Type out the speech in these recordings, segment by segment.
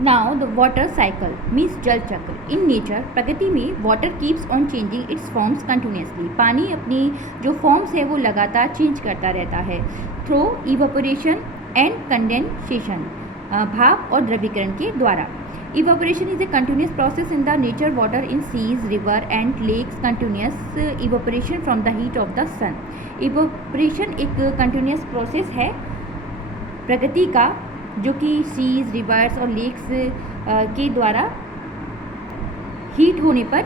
Now the water cycle means जल चक्र। In nature, प्रकृति में water keeps on changing it's forms continuously. पानी अपनी जो फॉर्म्स है वो लगातार चेंज करता रहता है थ्रू इवापोरेशन एंड कंडेंसेशन, भाप और द्रवीकरण के द्वारा। Evaporation is a continuous process in the nature water in seas, river and lakes. Continuous evaporation from the heat of the sun. Evaporation एक कंटिन्यूस प्रोसेस है प्रकृति का, जो कि सीज, रिवर्स और लेक्स के द्वारा हीट होने पर,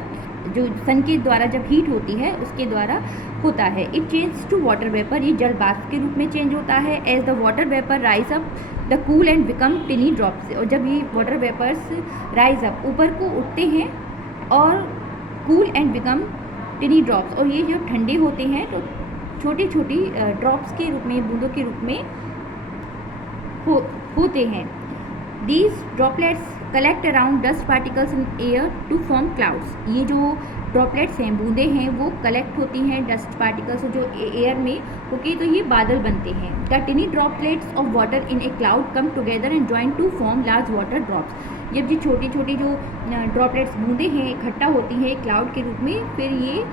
जो सन के द्वारा जब हीट होती है उसके द्वारा होता है। It change to water vapour, ये जल वाष्प के रूप में चेंज होता है। As the water vapour rise up the cool and become tiny drops. और जब ये वाटर वेपर्स राइज अप, ऊपर को उठते हैं और cool and become tiny drops, और ये जो ठंडे होते हैं तो छोटी छोटी ड्रॉप्स के रूप में, बूंदों के रूप में होते हैं। These droplets collect around dust particles in air to form clouds। ये जो ड्रॉपलेट्स हैं, बूंदें हैं, वो कलेक्ट होती हैं डस्ट पार्टिकल्स जो एयर में होके, तो ये बादल बनते हैं। The tiny droplets of water in a cloud come together and join to form large water drops. जब ये छोटी छोटी जो ड्रॉपलेट्स, बूंदें हैं, इकट्ठा होती हैं क्लाउड के रूप में, फिर ये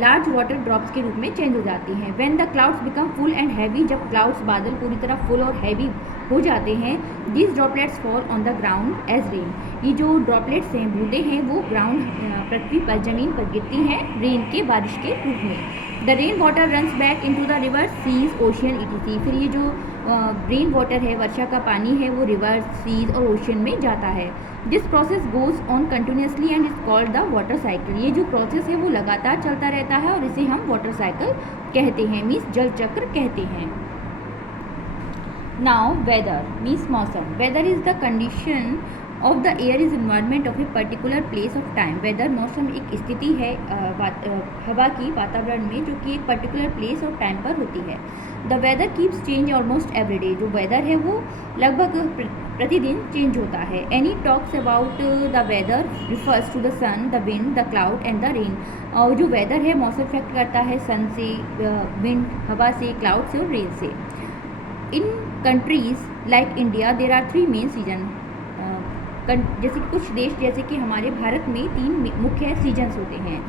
लार्ज वाटर ड्रॉप्स के रूप में चेंज हो जाती हैं। When the clouds become full and heavy, जब क्लाउड्स, बादल पूरी तरह फुल और हैवी हो जाते हैं, these droplets fall on the ground as rain. ये जो ड्रॉपलेट्स हैं, बूंदें हैं, वो ग्राउंड, पृथ्वी पर, जमीन पर गिरती हैं रेन के, बारिश के रूप में। The rain water runs back into the river, seas, ocean etc. फिर ये जो रेन वाटर है, वर्षा का पानी है, वो रिवर, सीज और ओशियन में जाता है। This process goes on continuously and is called the water cycle. ये जो प्रोसेस है वो लगातार चलता रहता है और इसे हम वाटर साइकिल कहते हैं, मीन्स जल चक्र कहते हैं। नाउ वेदर मीन्स मौसम। Weather is the condition of the air is environment of a particular place of time. Weather, मौसम एक स्थिति है हवा की, वातावरण में, जो कि एक पर्टिकुलर प्लेस और टाइम पर होती है। The weather keeps change almost every day. जो वेदर है वो लगभग प्रतिदिन चेंज होता है। Any talks about the weather refers to the sun, the wind, the cloud and the rain. और जो वेदर है मौसम इफेक्ट करता है सन से, विंड, हवा से, क्लाउड से और रेन से। In countries like India there are 3 main season. जैसे कि कुछ देश, जैसे कि हमारे भारत में 3 मुख्य सीजन्स होते हैं।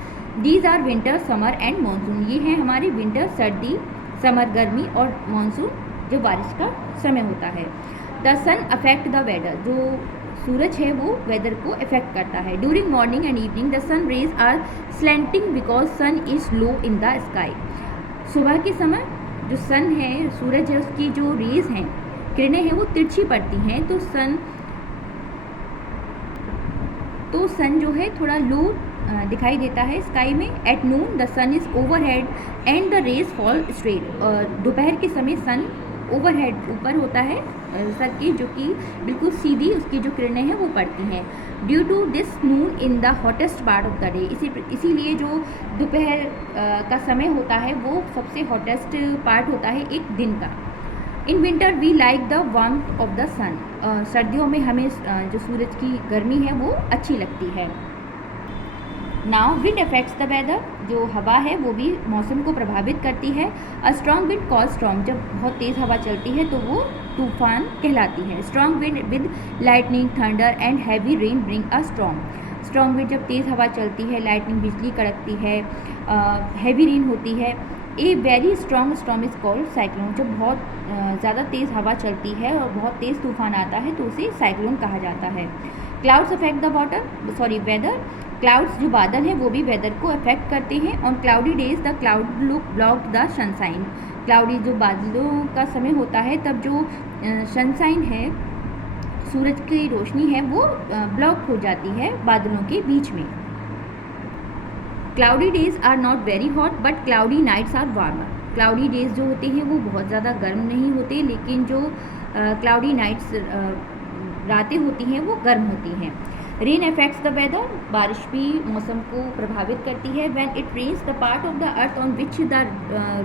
These are winter, summer and monsoon. ये हैं हमारे विंटर, सर्दी, समर, गर्मी, और मानसून जो बारिश का समय होता है। The sun affect the weather. जो सूरज है वो वेदर को इफेक्ट करता है। During morning and evening the sun rays are slanting because sun is low in the sky. सुबह के समय जो सन है, सूरज है, उसकी जो रेज हैं, किरणें हैं, वो तिरछी पड़ती हैं, तो सन जो है थोड़ा लो दिखाई देता है स्काई में। At noon the sun is overhead and the rays fall straight. और दोपहर के समय सन ओवरहेड, ऊपर होता है सर के, जो कि बिल्कुल सीधी उसकी जो किरणें हैं वो पड़ती हैं। Due to this noon in the hottest part of the day. इसीलिए जो दोपहर का समय होता है वो सबसे हॉटेस्ट पार्ट होता है एक दिन का। In winter we like the warmth of the sun. सर्दियों में हमें जो सूरज की गर्मी है वो अच्छी लगती है। Now wind affects the weather. जो हवा है वो भी मौसम को प्रभावित करती है। A strong wind cause storm. जब बहुत तेज़ हवा चलती है तो वो तूफान कहलाती है। Strong wind with lightning, thunder and heavy rain bring a storm. Strong wind जब तेज़ हवा चलती है, लाइटनिंग, बिजली कड़कती है, हैवी रेन होती है। A very strong storm is called cyclone. जब बहुत ज़्यादा तेज़ हवा चलती है और बहुत तेज़ तूफान आता है तो उसे साइक्लोन कहा जाता है। Clouds affect the weather. Clouds जो बादल हैं वो भी वेदर को अफेक्ट करते हैं। On cloudy days the cloud look blocked the sunshine. Cloudy जो बादलों का समय होता है तब जो सनसाइन है, सूरज की रोशनी है, वो ब्लॉक हो जाती है बादलों के बीच में। Cloudy days are not very hot but cloudy nights are warmer. Cloudy days जो होते हैं वो बहुत ज़्यादा गर्म नहीं होते, लेकिन जो क्लाउडी नाइट्स, रातें होती हैं, वो गर्म होती हैं। Rain affects the weather. बारिश भी मौसम को प्रभावित करती है। When it rains the part of the earth on which the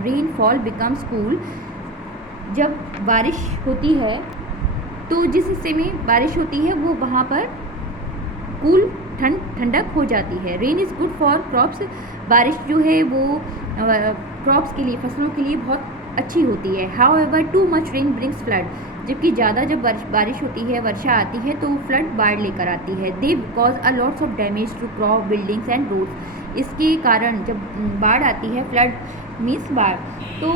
rain fall becomes cool. जब बारिश होती है तो जिस हिस्से में बारिश होती है वो वहाँ पर कूल, ठंडक हो जाती है। Rain is good for crops. बारिश जो है वो क्रॉप्स के लिए, फसलों के लिए बहुत अच्छी होती है। How ever too much rain brings flood. जबकि ज़्यादा जब बारिश होती है, वर्षा आती है, तो फ्लड बाढ़ लेकर आती है। They cause a lots of damage to crop, buildings and roads. इसके कारण जब बाढ़ आती है, फ्लड मीन्स बाढ़, तो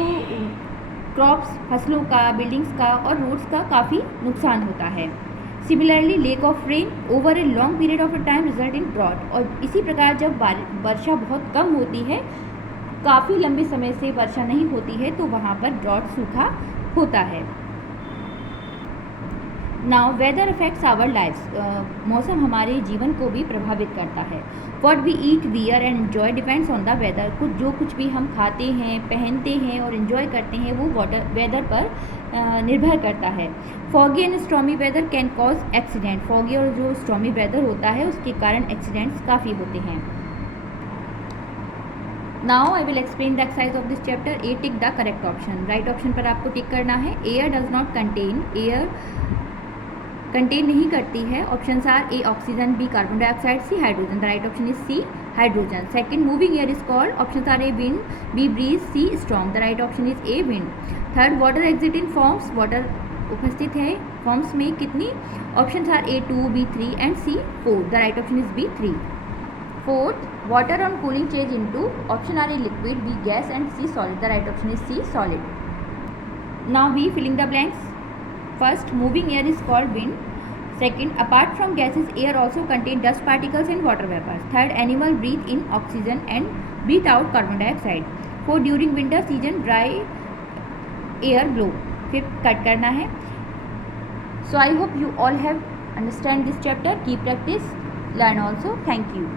क्रॉप्स, फसलों का, बिल्डिंग्स का और रोड्स का काफ़ी नुकसान होता है। Similarly lack of rain over a long period of time result in drought. और इसी प्रकार जब वर्षा बहुत कम होती है, काफ़ी लंबे समय से वर्षा नहीं होती है, तो वहाँ पर ड्रॉट, सूखा होता है। Now weather affects our lives. मौसम हमारे जीवन को भी प्रभावित करता है। What we eat, wear and enjoy depends on the weather. कुछ भी हम खाते हैं, पहनते हैं और एंजॉय करते हैं, वो वेदर पर निर्भर करता है। Foggy and stormy weather can cause accident. Foggy और जो स्टॉर्मी वेदर होता है, उसके कारण एक्सीडेंट्स काफ़ी होते हैं। Now I will explain the exercise of this chapter. A, tick the correct option. Right option पर आपको टिक करना है। Air does not contain, air contain नहीं करती है। Options are A oxygen, B carbon dioxide, C hydrogen. The right option is C hydrogen. Second, moving air is called. Options are A wind, B breeze, C storm. The right option is A wind. Third, water exit in forms. Water उपस्थित है forms में कितनी? Options are A 2, B 3 and C 4। The right option is B 3। Fourth, water on cooling change into. Option are A liquid, B gas and C solid. The right option is C solid. Now B, filling the blanks. First, moving air is called wind. Second, apart from gases, air also contain dust particles and water vapors. Third, animal breathe in oxygen and breathe out carbon dioxide. Fourth, during winter season, dry air blow. Fifth, cut करना है. So I hope you all have understand this chapter. Keep practice, learn also. Thank you.